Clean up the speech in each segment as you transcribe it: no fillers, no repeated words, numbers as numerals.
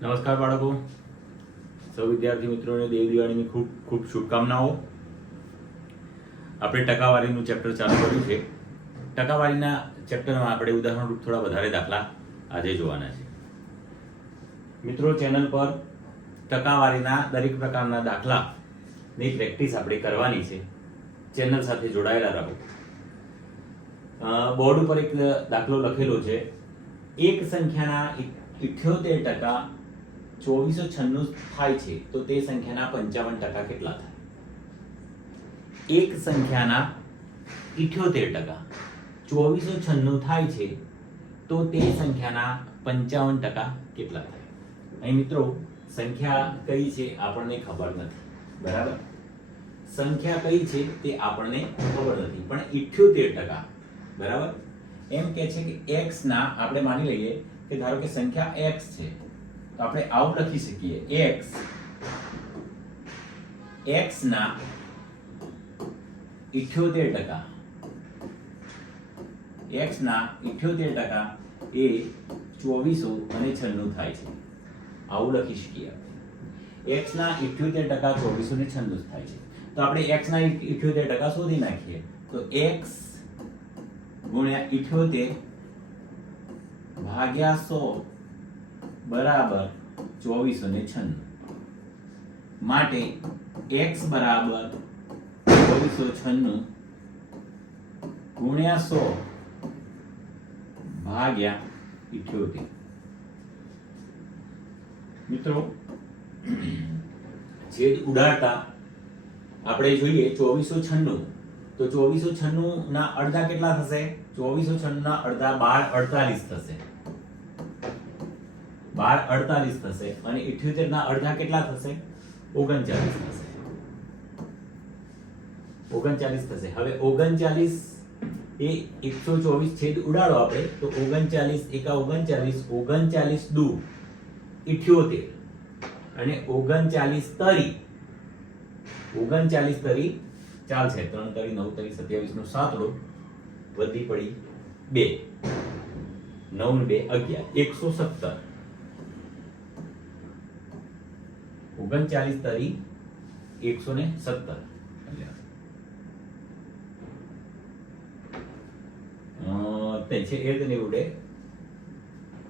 નમસ્કાર બાળકો, સૌ વિદ્યાર્થી મિત્રોને દેવ દિવાળીની ખૂબ ખૂબ શુભકામનાઓ. આપણે ટકાવારીનું ચેપ્ટર ચાલુ કર્યું છે. ટકાવારીના ચેપ્ટરમાં આપણે ઉદાહરણ રૂપ થોડા વધારે દાખલા આજે જોવાના છે. મિત્રો, ચેનલ પર ટકાવારીના દરેક પ્રકારના દાખલાની પ્રેક્ટિસ આપણે કરવાની છે. ચેનલ સાથે જોડાયેલા રહો. બોર્ડ ઉપર એક દાખલો લખેલો છે. એક સંખ્યાના 78% 2496 થાય છે તો તે સંખ્યાના 55% કેટલા થાય? એક સંખ્યાના 78% 2496 થાય છે તો તે સંખ્યાના 55% કેટલા થાય? અહીં મિત્રો સંખ્યા કઈ છે આપણને ખબર નથી, બરાબર? સંખ્યા કઈ છે તે આપણને ખબર નથી, પણ 78%, બરાબર? એમ કે છે કે x ના, આપણે માની લઈએ કે ધારો કે સંખ્યા x છે તો આપણે આવું લખી શકીએ, x ના 78%, x ના 78% એ 2496 થાય છે. આવું લખી શકીએ. x ના 78% 2496 થાય છે તો આપણે x ના 78% શોધી નાખીએ તો x ગુણ્યા 78 ભાગ્યા 100 બરાબર 2496. માટે x બરાબર 2496 ગુણ્યા 100 ભાગ્યા 78. મિત્રો, છેદ ઉડાડતા આપણે જોઈએ 2496 તો 2496 ના અડધા કેટલા થશે? 2496 ના અડધા 1248 થશે. 1248 થશે અને 78 ના અડધા કેટલા થશે? 39 થશે. 39 થશે. હવે 39 એ 124 છેદ ઉડાડો આપણે તો 39 એકા 39, 39 દુ 78 અને 39 તરી 39 તરી ચાલશે. 3 તરી 9 તરી 27 નો 7 વધી પડી 2, 9 ને 2 11, 117. 39 તરી 117. તે છે એ તને ઉડે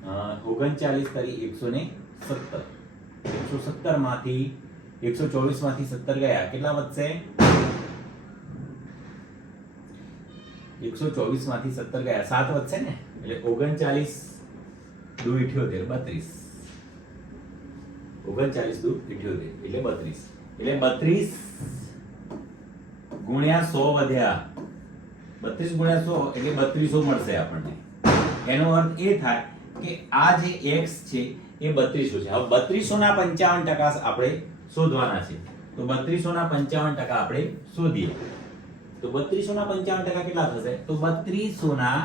39 તરી 117. 117 માંથી 124 માંથી 17 ગયા, કેટલા વધશે? 124 માંથી 17 ગયા, 7 વધશે ને, એટલે 39 દુ 78 32. 39 દુ 78 એટલે 32. એટલે 32 ગુણ્યા 100 વધ્યા. 32 ગુણ્યા 100 એટલે 3200 મળશે આપણને. એનો અર્થ એ થાય કે આ જે x છે એ 3200 છે. હવે 3200 ના 55% આપણે શોધવાના છે તો 3200 ના 55% આપણે શોધીએ તો 3200 ના 55% કેટલા થશે? તો 3200 ના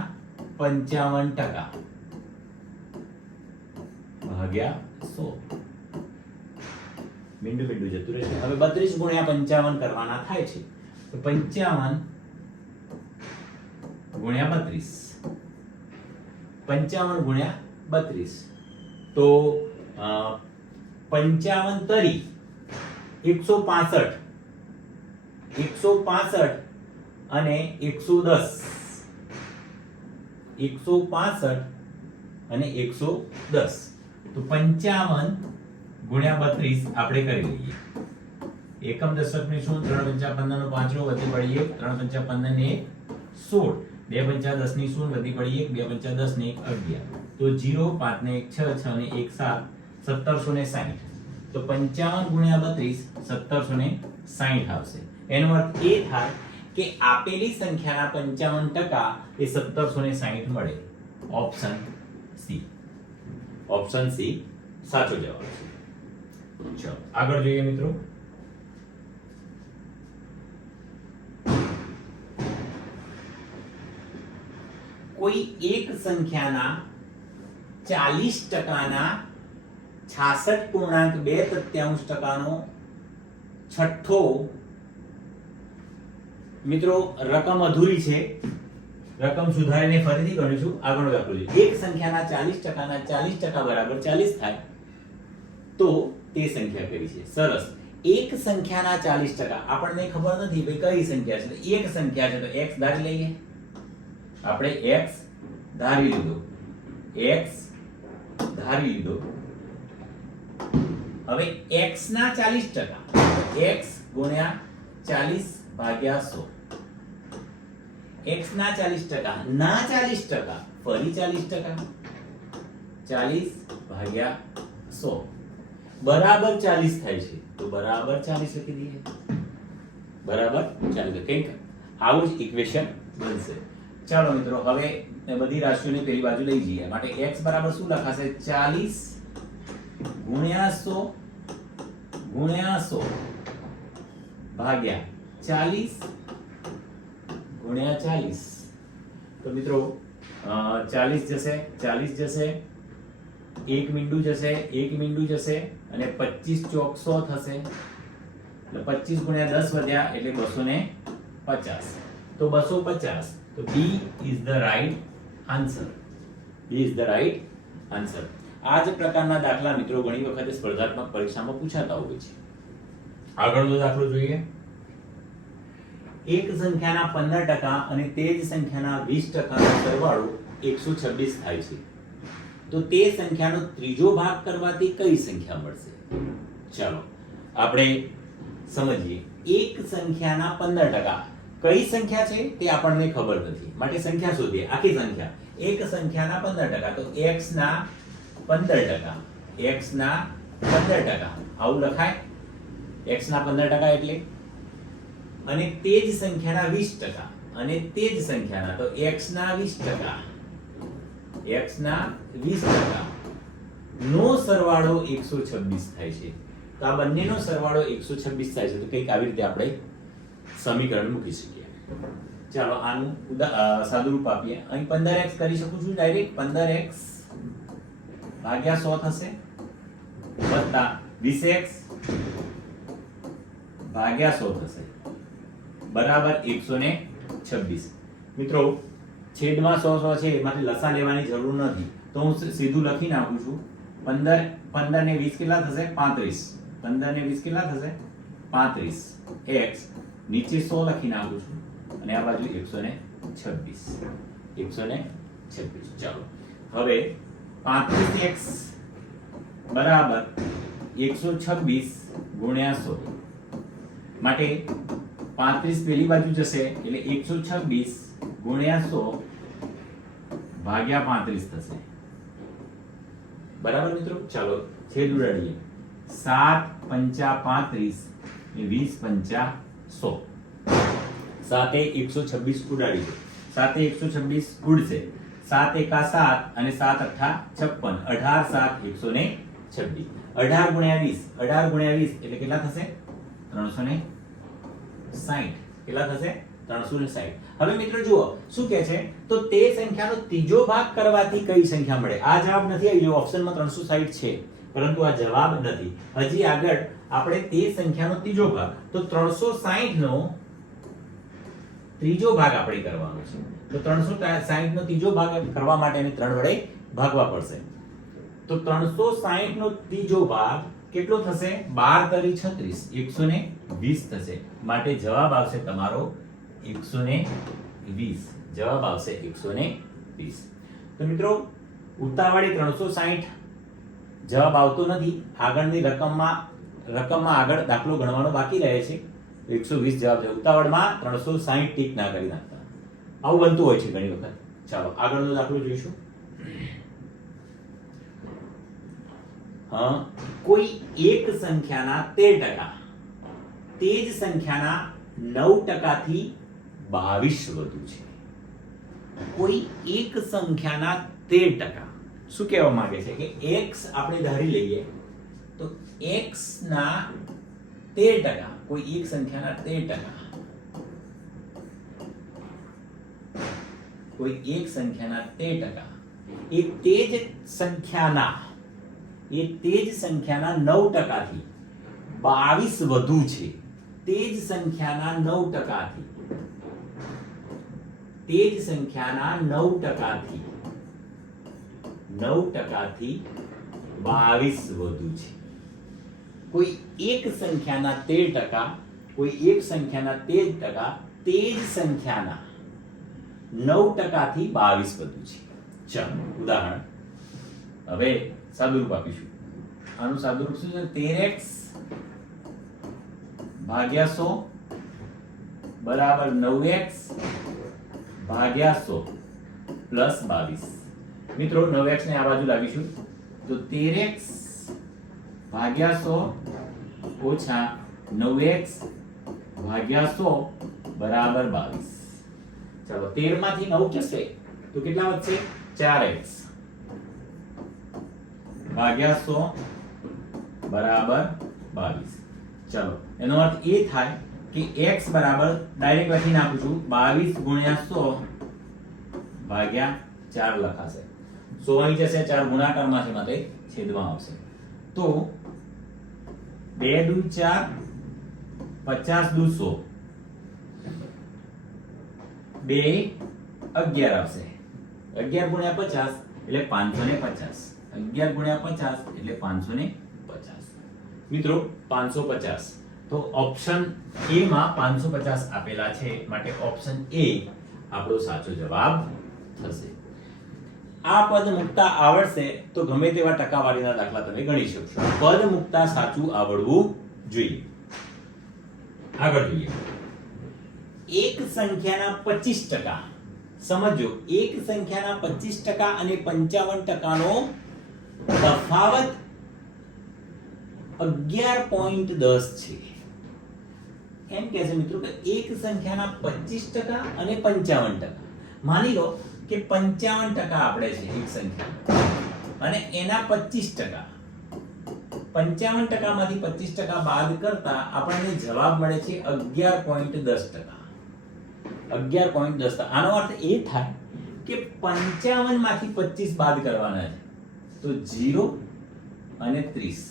55% ભાગ્યા 100. મીંડું જતું રહેશે. હવે 32 ગુણ્યા 55 કરવાના થાય છે તો 55 ગુણ્યા 32, 55 ગુણ્યા 32 તો 55 તરી 165, 165 અને 110, 165 અને 110 તો 55 ગુણ્યા 32 આપણે કરી લઈએ. એકમ દશકની શું? 3 5 15 નો 5 વધી પડી 1, 3 5 15 ને 16, 2 5 10 ની શૂન્ય વધી પડી 1, 2 5 10 ને 1 11 તો 0, 5 ને 1 6, 6 ને 1 7, 1760. તો 55 ગુણ્યા 32 1760 આવશે. એનો અર્થ એ થાય કે આપેલી સંખ્યાના 55% એ 1760 મળે. Option C. ઓપ્શન સી સાચો જવાબ છે. ચલો આગળ જોઈએ મિત્રો. કોઈ એક સંખ્યાના 40%ના 66.2% નો છઠ્ઠો, મિત્રો રકમ અધૂરી છે, રકમ સુધારીને ફરીથી ગણીશું. આગળનો દાખલો જોઈએ. એક સંખ્યાના 40%ના 40% બરાબર 40 થાય તો તે સંખ્યા કઈ છે. સરસ. એક સંખ્યાના 40%, આપણને ખબર નથી ભાઈ કઈ સંખ્યા છે. એક સંખ્યા છે તો x ધારી લઈએ. આપણે x ધારી લીધો. x ધારી લીધો. હવે x ના 40%, x ગુણ્યા 40 ભાગ્યા 100. x ના 40%, ના 40%, ફરી 40%, 40 ભાગ્યા 100 બરાબર 40 થાય છે. તો બરાબર 40 લખી દઈએ. બરાબર 40. કંઈક આવું જ ઇક્વેશન બનશે. ચાલો મિત્રો, હવે બધી રાશિઓની પેલી બાજુ લઈ જઈએ. માટે x બરાબર શું લખાશે? 40 ગુણ્યા 100 ગુણ્યા 100 ભાગ્યા 40 ગુણ્યા 40. તો મિત્રો 40 જશે, 40 જશે, 1 મીંડું જશે, 1 મીંડું જશે અને 25 ચોક 100 થશે. એટલે 25 ગુણ્યા 10 વધ્યા એટલે 250. તો 250. તો B is the right answer. B is the right answer. આ જ પ્રકારના દાખલા મિત્રો ઘણી વખત સ્પર્ધાત્મક પરીક્ષામાં પૂછાતા હોય છે. આગળનો દાખલો જોઈએ. એક સંખ્યાના 15% અને તે જ સંખ્યાના 20% નો સરવાળો 126 થાય છે. તો તે સંખ્યાનો ત્રીજો ભાગ કરવાથી કઈ સંખ્યા મળશે? ચાલો આપણે સમજીએ. એક સંખ્યાના 15%, કઈ સંખ્યા છે તે આપણને ખબર નથી, માટે સંખ્યા શોધીએ. આખી સંખ્યા, એક સંખ્યાના 15%, તો x ના 15%, x ના 15%, આવું લખાય. x ના 15% એટલે, અને તે જ સંખ્યાના 20%, અને તે જ સંખ્યાના, તો x ના 20%, x ના 20% નો સરવાળો 126 થાય છે. તો આ બંનેનો સરવાળો 126 થાય છે. તો કંઈક આવી રીતે આપણે સમીકરણ મૂકી શકીએ. ચાલો આનું સાદુરૂપ આપીએ. અહીં 15x કરી શકું છું ડાયરેક્ટ. 15x ભાગ્યા 100 થશે, વત્તા 20x ભાગ્યા 100 થશે, બરાબર 126. મિત્રો છેદમાં 100 છે, એમાંથી લસા લેવાની જરૂર નથી. તો હું સીધું લખી નાખું છું. 15 ને 20 કેટલા થશે? 35. 15 ને 20 કેટલા થશે? 35. x નીચે 100 લખી નાખું છું અને આ બાજુ 126. 126. ચાલો હવે 35x બરાબર 126 ગુણ્યા 100. માટે 35 પેલી બાજુ જશે એટલે 126 ગુણ્યા 100 ભાગ્યા 35 થશે. બરાબર મિત્રો? ચાલો છેદ ઉડાડીએ. 7 પંચા 35 ને 20 પંચા 100. 7 એ 126 ઉડાડી દો. 7 એ 126 ઉડશે. 7 એકા 7 અને 7 અઠ્ઠા 56. 18 7 126. 18 ગુણ્યા 20, 18 ગુણ્યા 20 એટલે કેટલા થશે? 360. કેટલા થશે? 360. હવે મિત્રો જુઓ શું કહે છે, તો તે સંખ્યાનો ત્રીજો ભાગ કરવાથી કઈ સંખ્યા મળે? આ જવાબ નથી આવ્યો. ઓપ્શનમાં 360 છે, પરંતુ આ જવાબ નથી. હજી આગળ આપણે તે સંખ્યાનો ત્રીજો ભાગ, તો 360 નો ત્રીજો ભાગ આપણે કરવાનો છે. તો 360 નો ત્રીજો ભાગ કરવા માટે એને 3 વડે ભાગવા પડશે. તો 360 નો ત્રીજો ભાગ કેટલો થશે? 12 તરી 36, 120 થશે. માટે જવાબ આવશે તમારો 120. જવાબ આવશે 120. તો મિત્રો ઉતાવળે 360 જવાબ આવતો નથી. આગળની રકમમાં આગળ દાખલો ગણવાનો બાકી રહે છે. 120 જવાબ છે. ઉતાવળમાં 360 ટીક ના કરી નાખતા. આવું બનતું હોય છે ઘણી વખત. ચાલો આગળનો દાખલો જોઈશું. કોઈ એક સંખ્યાના 13%, તે જ સંખ્યાના 9% થી 22 વધુ છે. કોઈ એક સંખ્યાના 13%, શું કહેવા માંગે છે કે x આપણે ધારી લઈએ તો x ના 13%, કોઈ એક સંખ્યાના 13%, કોઈ એક સંખ્યાના 13%, એ તે જ સંખ્યાના 9% થી 22 વધુ છે. તે જ સંખ્યાના 9% થી, તે જ સંખ્યાના 9% થી 22 વધુ છે. કોઈ એક સંખ્યાના 13%, કોઈ એક સંખ્યાના 13%, તે જ સંખ્યાના 9% થી 22 વધુ છે. ચાલો ઉદાહરણ હવે સાદુરૂપ આપીશું. આનું સાદુરૂપ શું છે? 13x ભાગ્યા 100 બરાબર 9x ભાગ્યા 100 પ્લસ 22. મિત્રો 9x ને આ બાજુ લાવીશું તો 13x ભાગ્યા 100 ઓછા 9x ભાગ્યા 100 બરાબર 22. ચાલો 13 માંથી 9 જશે તો કેટલા વધશે? 4x ભાગ્યા 100 બરાબર 22. ચાલો એનો અર્થ એ થાય કે x બરાબર ડાયરેક્ટ લખી નાખું છું 22 ગુણ્યા 100 ભાગ્યા 4 લખાશે. 100 અહીં જશે, 4 ગુણાકારમાં છે માટે છેદમાં આવશે. તો 2 દુ 4 50 દુ 100 2 11 આવશે. 11 ગુણ્યા 50 એટલે 550. 11 ગુણ્યા 50 એટલે 550. મિત્રો 550 તો ઓપ્શન એ માં 550 આપેલા છે માટે ઓપ્શન એ આપણો સાચો જવાબ થશે. આ પદ મુકતા આવડશે તો ગમે તેવા ટકાવારીના દાખલા તમે ગણી શકશો. પદ મુકતા સાચું આવડવું જોઈએ. આગળ જોઈએ. એક સંખ્યાના 25%, સમજો એક સંખ્યાના 25% અને 55% નો તફાવત 11.10 છે. એમ કહે છે મિત્રો કે એક સંખ્યાના 25% અને 55%. માની લો કે 55% આપણે છે એક સંખ્યા અને એના 25%. 55% માંથી 25% બાદ કરતા આપણને જવાબ મળે છે 11.10%. 11.10. આનો અર્થ એ થાય કે 55 માંથી 25 બાદ કરવાના છે તો 0 અને 30.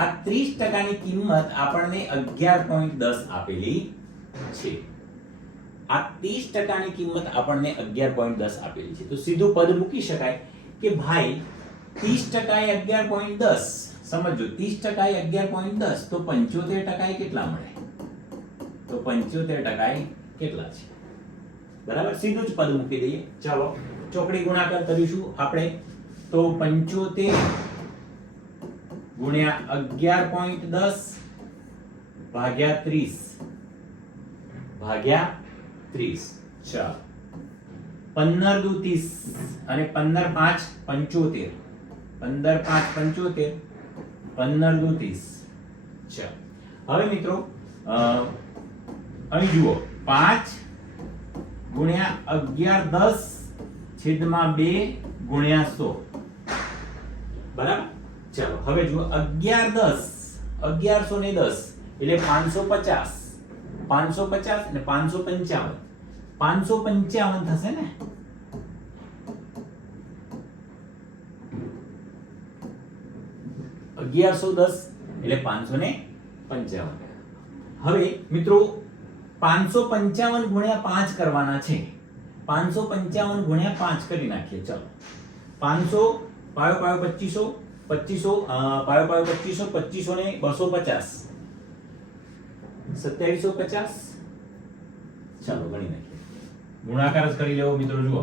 આ 30% ની કિંમત આપણને 11.10 આપેલી છે. આ 30% ની કિંમત આપણને 11.10 આપેલી છે. તો સીધું પદ મૂકી શકાય કે ભાઈ 30% એ 11.10. સમજો 30% એ 11.10 તો 75% એ કેટલા મળે? તો 75% કેટલા છે? બરાબર, સીધું જ પદ મૂકી દઈએ. ચાલો ચોકડી ગુણાકાર કરીશું આપણે. તો 75 ગુણ્યા 11.10 ભાગ્યા 30 ભાગ્યા 30. ચાલો 15 દુ 30 અને 15 5 75. 15 5 75, 15 દુ 30. ચાલો હવે મિત્રો અહીં જુઓ 5 ગુણ્યા 11 10 છેદમાં 2 ગુણ્યા 100. બરાબર. ચાલો હવે જુઓ 11 10 1100 ને 10 એટલે 550. 550 અને 555. 555 થશે ને? $1110 એટલે 555. હવે મિત્રો 555 ગુણ્યા 5 કરવાના છે. 555 ગુણ્યા 5 કરી નાખીએ. ચાલો 500 પાયો પાયો 2500, 2500 પાયો પાયો 2500, 2500 ને 250, 2750. ચાલો ગણી નાખીએ. ગુણાકાર જ કરી લેવો મિત્રો. જુઓ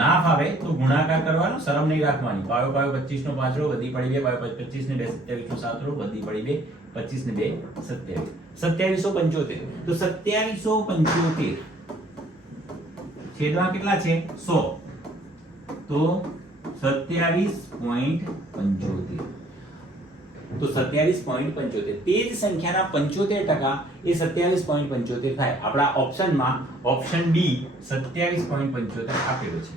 ના ફાવે તો ગુણાકાર કરવાનો, શરમ નહીં રાખવાની. પાયો પાયો 25 નો 5 રો વધી પડી 2, પાયો 25 ને 2 27 નો 7 રો વધી પડી 2, 25 ને 2 27, 2775. તો 2775 છેદમાં કેટલા છે? 100. તો 27.75. તો 27.75 તે જ સંખ્યાના 75% એ 27.75 થાય. આપણા ઓપ્શનમાં ઓપ્શન બી 27.75 આપેલો છે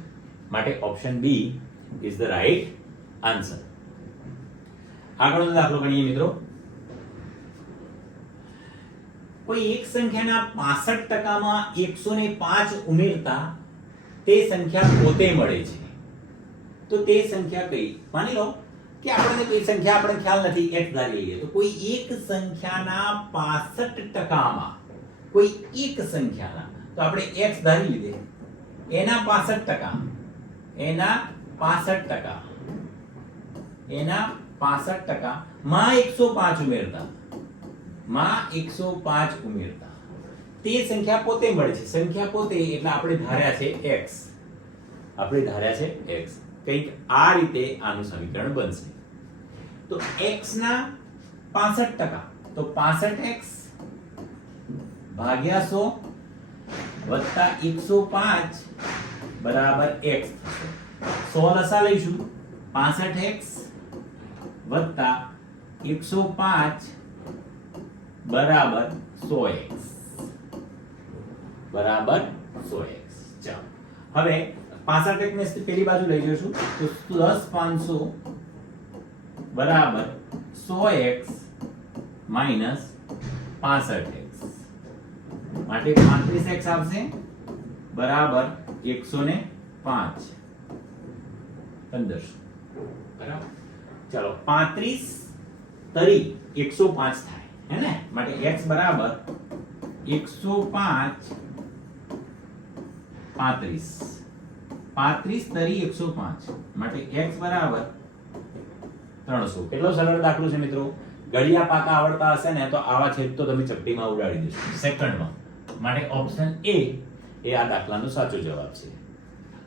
માટે option B is the right answer. આગળનો દાખલો ગણીએ મિત્રો. કોઈ એક સંખ્યાના 65% માં 105 ઉમેરતા તે સંખ્યા પોતે મળે છે. તો તે સંખ્યા કઈ? માની લો કે આપણને કોઈ સંખ્યા આપણને ખ્યાલ નથી, x ધારી લઈએ. તો કોઈ એક સંખ્યાના 65% માં કોઈ એક સંખ્યાના, તો આપણે x ધારી લીધે, એના 65%, એના 65%, એના 65% માં 105 ઉમેરતા તે સંખ્યા પોતે મળે છે. સંખ્યા પોતે એટલે આપણે ધાર્યા છે x. કંઈક આ રીતે આનું સમીકરણ બનશે. તો x ના 65% તો 65x ભાગ્યા 100 વત્તા 105 બરાબર x થશે. 100 લસા લઈશું. 65x વત્તા 105 બરાબર 100x. ચાલો હવે 65x ને પેલી બાજુ લઈ જઈશું તો પ્લસ 500 બરાબર 100x માઈનસ 65x માટે 35x આવશે બરાબર 105 1500 બરાબર. ચાલો 35 તરી 105 થાય હે ને માટે x બરાબર 105 35 તરી 105 માટે x બરાબર 300. કેટલો સરળ દાખલો છે મિત્રો. ગળિયા પાકા આવડતા હશે ને તો આવા છેદ તો તમે ચપટીમાં ઉડાડી દેશો સેકન્ડમાં. માટે ઓપ્શન એ એ આ દાખલાનો સાચો જવાબ છે.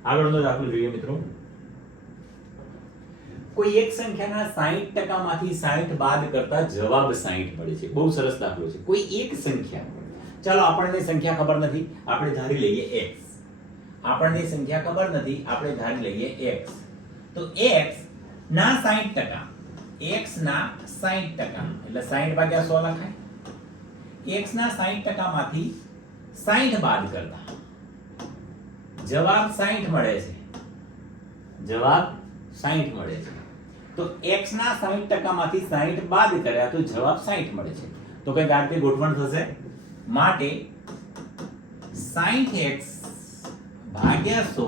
આગળનો દાખલો જોઈએ મિત્રો. કોઈ એક સંખ્યાના 60% માંથી 60 બાદ કરતા જવાબ 60 મળે છે. બહુ સરસ દાખલો છે. કોઈ એક સંખ્યા, ચાલો આપણને સંખ્યા ખબર નથી, આપણે ધારી લઈએ x. આપણને સંખ્યા ખબર નથી, આપણે ધારી લઈએ x. તો x ના 60%, x ના 60% એટલે 60 ભાગ્યા 100 લખાય. x ના 60% માંથી 60 બાદ કરતા જવાબ 60 મળે છે. જવાબ 60 મળે છે. તો x ના 60% માંથી 60 બાદ કર્યા તો જવાબ 60 મળે છે. તો કઈ આ રીતે ગોઠવણ થશે. માટે 60x ભાગ્યા 100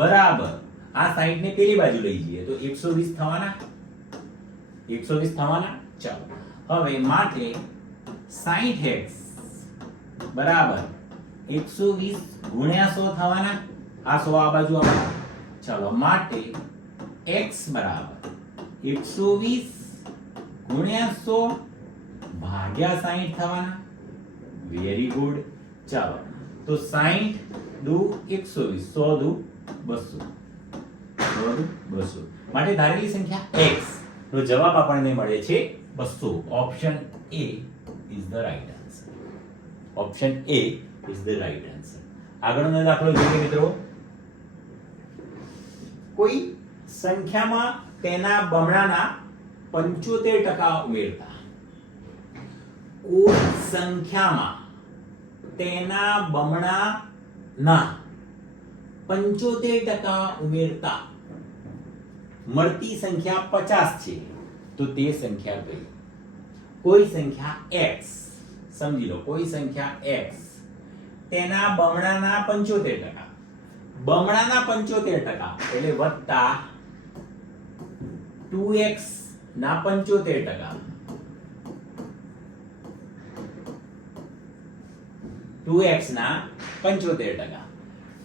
બરાબર આ 60 ને પેલી બાજુ લઈ જઈએ તો 120 થવાના. 120 થવાના. ચાલો હવે માટે 60x બરાબર 120 ગુણ્યા 100 થવાના. આ 100 આ બાજુ આવવાના. ચાલો માટે x બરાબર 120 ગુણ્યા 100 ભાગ્યા 60 થવાના. Very good. ચાલો તો 60 દુ 120, 100 દુ 200, 100 દુ 200 માટે ધારેલી સંખ્યા x નો જવાબ આપણને મળે છે 200. Option A is the right answer. Option A is the right answer. આગળનો દાખલો જોઈએ મિત્રો. કોઈ સંખ્યામાં તેના બમણાના 75% ઉમેરતા. કોઈ સંખ્યામાં તેના બમણાના 75% ઉમેરતા મળતી સંખ્યા 50 છે તો તે સંખ્યા કઈ? કોઈ સંખ્યા x, સમજી લો, કોઈ સંખ્યા x તેના બમણાના 75%, બમણાના 75% એટલે વત્તા 2x ના 75%, 2x ના 75%.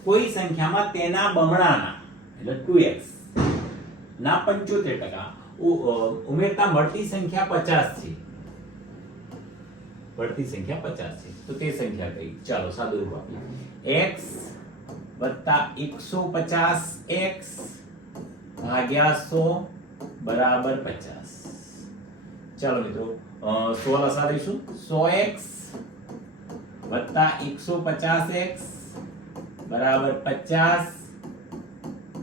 કોઈ સંખ્યામાં તેના બમણાના એટલે 2x ના 75% ઉમેરતા મળતી સંખ્યા 50 છે. મળતી સંખ્યા 50 છે તો તે સંખ્યા કઈ? ચાલો સાદું રૂપ આપીએ. x વત્તા 150x ભાગ્યા 100 બરાબર 50. ચાલો મિત્રો 100 લસા લઈશું. 100x વત્તા 150x બરાબર 50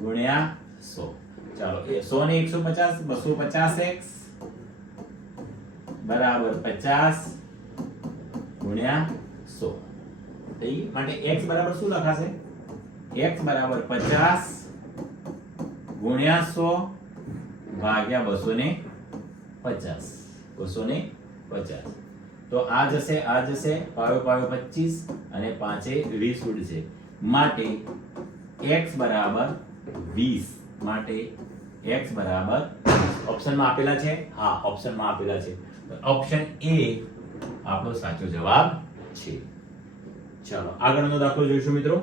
ગુણ્યા 100. ચાલો 100 ને 150 250x બરાબર 50 ગુણ્યા 100 થઈ. માટે x બરાબર શું લખાશે? x બરાબર 50 ગુણ્યા 100 ભાગ્યા 250. 250 તો આ જશે, આ જશે, પાયો પાયો 25 અને 5 એ 20 ઉડશે. માટે x બરાબર 20. માટે x બરાબર ઓપ્શનમાં આપેલા છે. હા, ઓપ્શનમાં આપેલા છે. ઓપ્શન એ આપણો સાચો જવાબ છે. ચાલો આગળનો દાખલો જોઈશું મિત્રો.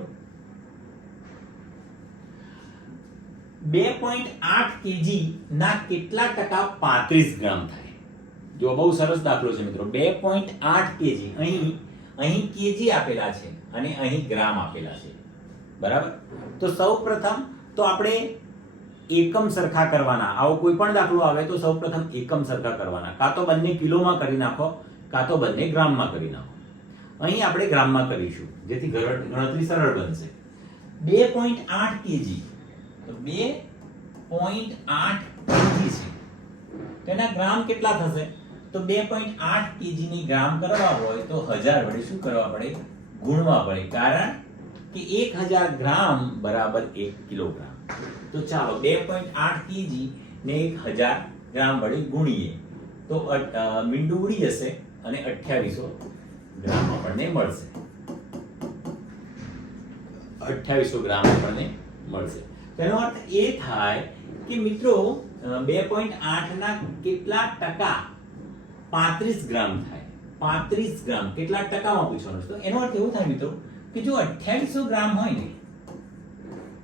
2.8 કેજી ના કેટલા ટકા 35 ગ્રામ થાય? જો બહુ સરસ દાખલો છે મિત્રો. 2.8 કેજી, અહીં કેજી આપેલા છે અને અહીં ગ્રામ આપેલા છે, બરાબર? તો સૌપ્રથમ તો આપણે એકમ સરખા કરવાના. આવો કોઈ પણ દાખલો આવે તો સૌપ્રથમ એકમ સરખા કરવાના. કાં તો બંને કિલોમાં કરી નાખો, કાં તો બંને ગ્રામમાં કરી નાખો. અહીં આપણે ગ્રામમાં કરીશું જેથી ગણતરી સરળ બનશે. 2.8 કેજી, તો 2.8 કેજી છે, તેના ગ્રામ કેટલા થશે? તો 2.8 કેજી ની ગ્રામ કરવા હોય તો 1000 વડે શું કરવા પડે? ગુણવા પડે. કારણ કે 1000 ગ્રામ બરાબર 1 કિલોગ્રામ. તો ચાલો 2.8 કેજી ને 1000 ગ્રામ વડે ગુણીએ તો મીંડું ઉડી જશે અને 2800 ગ્રામ આપણને મળશે. 2800 ગ્રામ આપણને મળશે. તેનો અર્થ એ થાય કે મિત્રો 2.8 ના કેટલા ટકા 35 ગ્રામ થાય? 35 ગ્રામ કેટલા ટકામાં પૂછવાનું છે? તો એનો અર્થ એવો થાય મિત્રો કે જો 2800 ગ્રામ હોય ને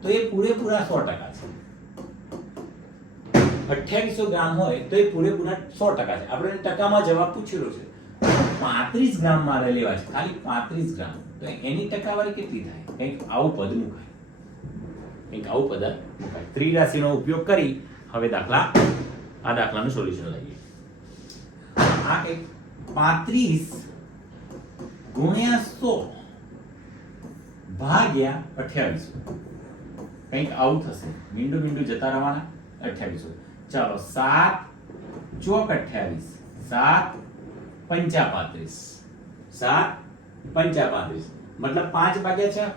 તો એ પૂરેપૂરા 100% છે. 2800 ગ્રામ હોય તો એ પૂરેપૂરા 100% છે. આપણે ટકામાં જવાબ પૂછેલો છે. 35 ગ્રામ મારે લેવા છે, ખાલી 35 ગ્રામ. તો એની ટકાવારી કેટલી થાય? કંઈક આવું પદ મુકાય. ત્રિરાશીનો ઉપયોગ કરી હવે આ દાખલાનું સોલ્યુશન લઈએ. આ કંઈક 35 ગુણ્યા 100 ભાગ્યા 2800 કંઈક આવું થશે. મીંડું જતા રહેવાના. 2800. ચાલો 7 ચોક 28, 7 પંચા 35, 7 પંચા 35 મતલબ 5 ભાગ્યા 4,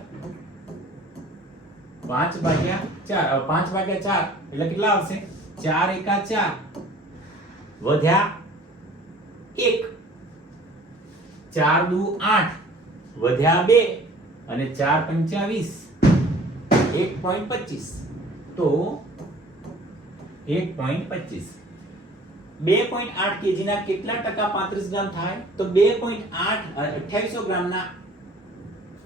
5 ભાગ્યા 4 એટલે કેટલા આવશે? 4 એકા 4 વધ્યા 1, 4 દુ 8 વધ્યા 2 અને 4 પંચા 20, 1.25. તો 1.25 2.8 કેજી ના કેટલા ટકા 35 ગ્રામ થાય? તો 2800 ગ્રામ ના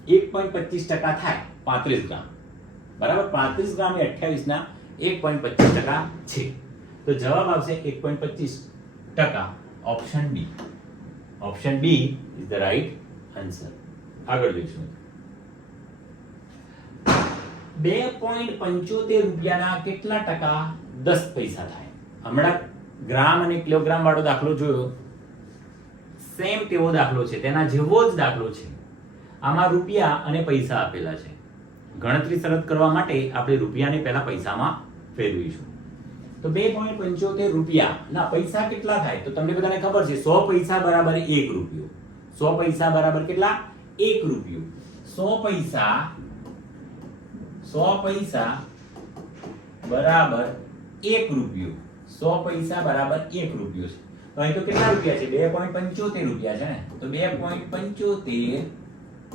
1.25% થાય 35 ગ્રામ, બરાબર? 35 ગ્રામ એ 28 ના 1.25% છે. તો જવાબ આવશે 1.25%. Option B. Option B is the right answer. આગળ જોઈશું. 2.75 રૂપિયાના કેટલા ટકા 10 પૈસા થાય? હમણાં ગ્રામ અને કિલોગ્રામ વાળો દાખલો જોયો, સેમ તેવો દાખલો છે, તેના જેવો જ દાખલો છે. આમાં રૂપિયા અને પૈસા આપેલા છે. ગણતરી સરળ કરવા માટે આપણે રૂપિયાને પહેલા પૈસામાં ફેરવીશું. તો 2.75 રૂપિયા ના પૈસા કેટલા થાય? તો તમને બધાને ખબર છે 100 પૈસા બરાબર 1 રૂપિયો. 100 પૈસા બરાબર કેટલા? 1 રૂપિયો. 100 પૈસા બરાબર 1 રૂપિયો. 100 પૈસા બરાબર 1 રૂપિયો છે. તો અહીં તો કેટલા રૂપિયા છે? 2.75 રૂપિયા છે ને. તો 2.75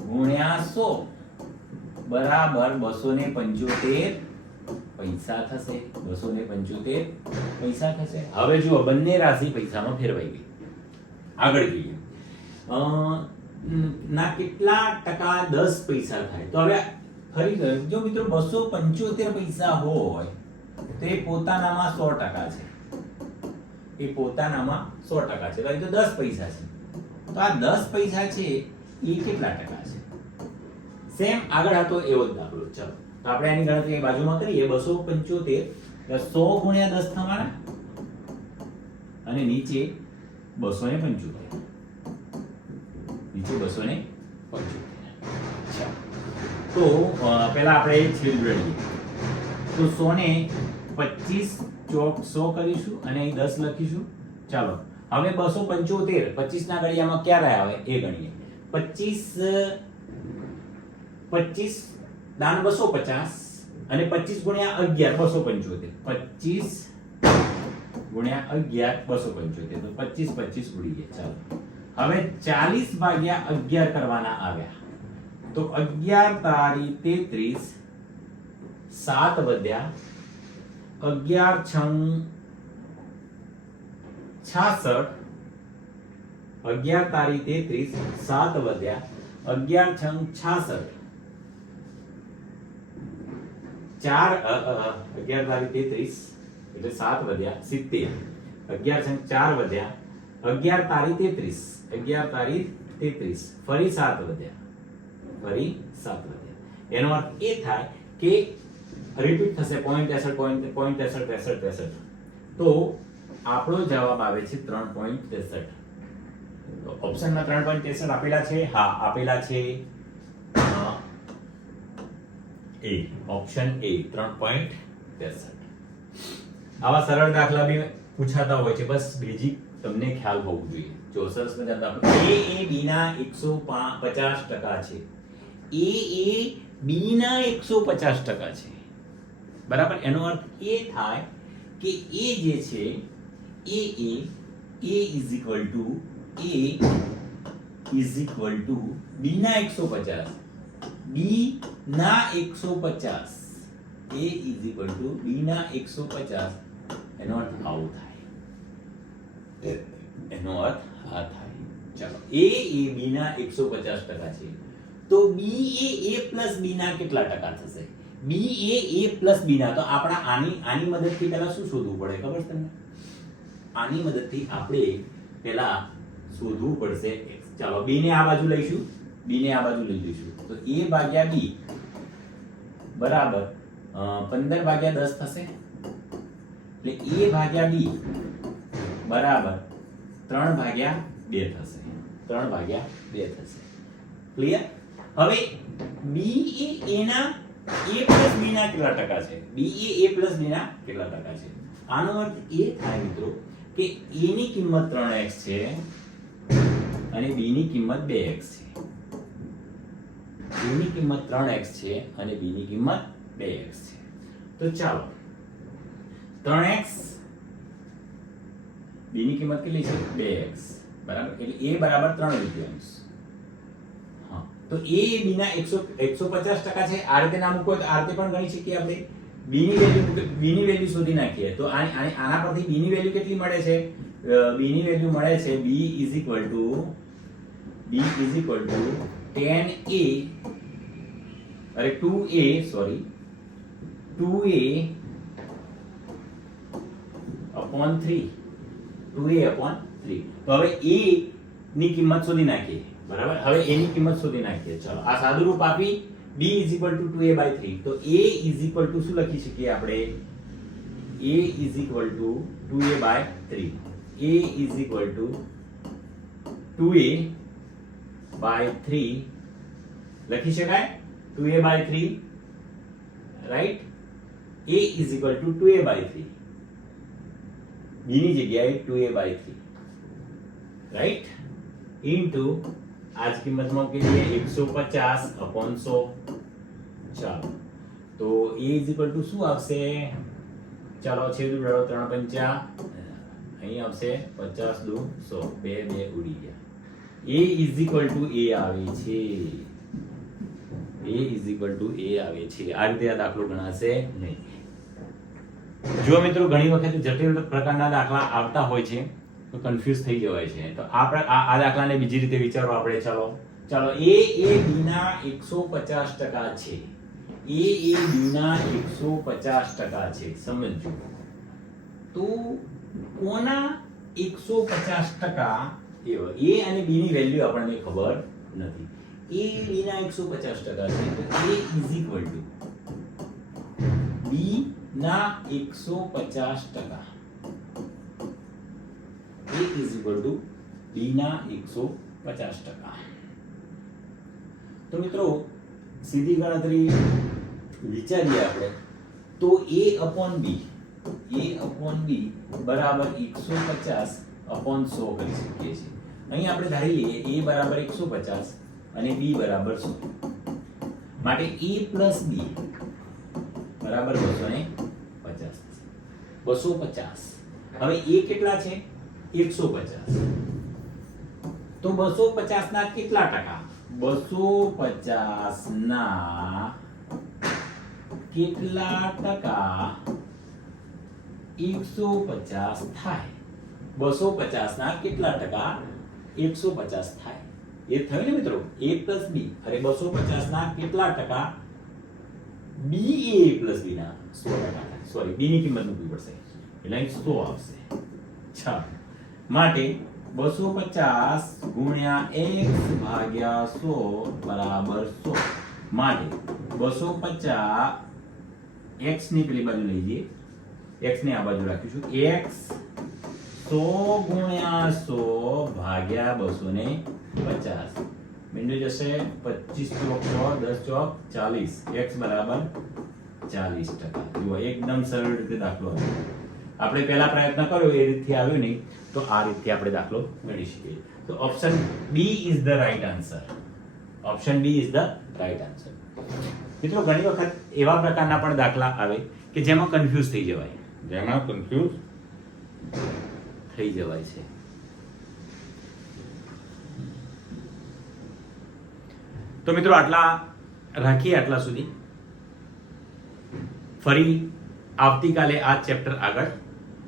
ગુણ્યા 100 બરાબર 275 પૈસા થશે. 275 પૈસા થશે. હવે જુઓ બંને રાશિ પૈસામાં ફેરવાઈ ગઈ. આગળ જોઈએ. ના કેટલા ટકા 10 પૈસા થાય? તો હવે ફરી જો મિત્રો 275 પૈસા હોય તો એ પોતાનામાં 100% છે. એ પોતાનામાં 100% છે. તો અહીં તો 10 પૈસા છે. તો આ 10 પૈસા છે એ કેટલા ટકા છે? સેમ આગળ હતો એવો જ દાખલો. ચલો તો આપણે આની ગણતરી બાજુમાં કરીએ. 275 100 ગુણ્યા 10 થવાના અને નીચે 275. નીચે 275. તો પહેલા આપણે છેદ જોડીએ. તો 100 ને 25 ચોક 100 કરીશું અને અહીં 10 લખીશું. ચાલો હવે 275 25 ના ઘડિયામાં ક્યારે આવે એ ગણીએ. 25 દાન 250 અને 25 ગુણ્યા 11 275. 25 ગુણ્યા 11 275. તો 25 ઉડી ગયા. ચાલો હવે 40 ભાગ્યા 11 કરવાના આવ્યા. તો 11 તારી 33, 7 વધ્યા 11 છંગ 66, 11 તારી 33, 7 વધ્યા 11 છંગ 66, 4 11 તારી 33 એટલે 7 વધ્યા 70. 11 છે 4 વધ્યા 11 તારી 33, 11 તારી 33, ફરી 7 વધ્યા, ફરી 7 વધ્યા. એનો અર્થ એ થાય કે રિપીટ થશે 0.63. તો આપણો જવાબ આવે છે 3.63. તો ઓપ્શનમાં 3.63 આપેલા છે. હા, આપેલા છે એ ઓપ્શન એ 3.63. આવા સરળ દાખલા બી પૂછાતા હોય છે, બસ બેઝિક તમને ખ્યાલ હોવું જોઈએ. જો સરસ મજાનો દાખલો a b ના 150% છે. a b ના 150% છે. બરાબર. એનો અર્થ એ થાય કે a જે છે a is equal to b ના 150, b ના 150, a is equal to b ના 150. એનો અર્થ આવું થાય. એનો અર્થ આ થાય. ચાલો, a એ b ના 150% છે, તો b A a plus b ના કેટલા ટકા થશે? b A a plus b ના, તો આપણા આની મદદથી પહેલા શું શોધવું પડે ખબર છે તમને? આની મદદથી આપણે પહેલા શોધવું પડશે x. ચાલો, b ને આ બાજુ લઈશું, b ને આ બાજુ લઈ લઈશું, તો a ભાગ્યા b બરાબર 15 ભાગ્યા 10 થશે. એટલે a ભાગ્યા b બરાબર 3 ભાગ્યા 2 થશે. 3 ભાગ્યા 2 થશે. ક્લિયર? હવે b એ a ના a plus b ના કેટલા ટકા છે? b A a plus b ના કેટલા ટકા છે? આનો અર્થ એ થાય મિત્રો કે a ની કિંમત 3x છે અને b ની કિંમત 2x છે. a ની કિંમત 3x છે અને b ની કિંમત 2x છે. તો ચાલો, 3x, b ની કિંમત કેટલી છે? 2x. બરાબર. એટલે a બરાબર 3 તૃતીયાંશ. હા, તો a b ના 150% છે. આ રીતે ના મૂકો તો આ રીતે પણ ગણી શકીએ આપણે. b ની વેલ્યુ શોધી નાખીએ તો આના પરથી b ની વેલ્યુ કેટલી મળે છે? b ની વેલ્યુ મળે છે b is equal to 10a અરે 2a sorry 2a upon 3. 2a upon 3. તો હવે a ની કિંમત શોધી નાખીએ. બરાબર. હવે a ની કિંમત શોધી નાખીએ. ચલો, આ સાદું રૂપ આપી b is equal to 2a/3. તો a is equal to શું લખી શકીએ આપણે? a is equal to 2a/3. a is equal to 2a/3 લખી શકાય. 2a/3, right? a is equal to 2a/3. b ની જગ્યાએ 2a/3, રાઈટ? ઇન્ટુ આજ કિંમતમાં મૂકી દઈએ 150/100. ચાલો, તો a is equal to શું આવશે? ચાલો, છેદ ઉડાડો, 3 પંચા અહીં આવશે 50 દુ 100, 2 ઉડી ગયા. a is equal to a આવે છે. a is equal to a આવે છે. આ રીતે આ દાખલો ગણાશે નહીં. જો મિત્રો ઘણી વખત જટિલ પ્રકારના દાખલા આવતા હોય છે તો કન્ફ્યુઝ થઈ જવાય છે. તો આ દાખલાને બીજી રીતે વિચારો આપણે. ચાલો, a એ b ના 150% છે. a એ b ના 150% છે. સમજો તો કોના 150%? a અને b ની વેલ્યુ આપણને ખબર નથી. a b ના 150% છે, તો a is equal to b ના 150%. a is equal to b ના 150%. તો મિત્રો સીધી ગણતરી વિચારીએ આપણે તો a upon b બરાબર 150/100 કરી શકીએ છીએ. અહીં આપણે ધારી લઈએ a બરાબર 150 અને b બરાબર 100. માટે a plus b બરાબર 250 થશે. 250. હવે a કેટલા છે? 150. તો 250 ના કેટલા ટકા? 250 ના કેટલા ટકા 150 થાય? 250 ના કેટલા ટકા 150 થાય? એ થયું ને મિત્રો? a plus b. અરે 250 ના કેટલા ટકા બી એ પ્લસ બી ના 100%, સોરી બી ની કિંમત મૂકવી પડશે એટલે અહીં 100 આવશે. ચાલો, માટે 250 ગુણ્યા x ભાગ્યા 100 બરાબર 100. માટે 250 x ની પેલી બાજુ લઈ જઈએ, x ને આ બાજુ રાખીશું. x 100 ગુણ્યા 100 ભાગ્યા 250 બિંદુ જશે 25 ચોક 100, 10 ચોક 40, x બરાબર 40%. જુઓ એકદમ સરળ રીતે દાખલો આવ્યો. આપણે પહેલા પ્રયત્ન કર્યો એ રીતથી આવ્યો નહીં તો આ રીતથી આપણે દાખલો ગણી શકીએ. તો option B is the right answer. Option B is the right answer. મિત્રો ઘણી વખત એવા પ્રકારના પણ દાખલા આવે કે જેમાં કન્ફ્યુઝ થઈ જવાય, છે. તો મિત્રો આટલા રાખીએ, આટલા સુધી. ફરી આવતીકાલે આ ચેપ્ટર આગળ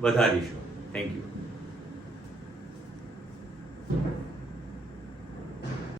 વધારીશું. Thank you.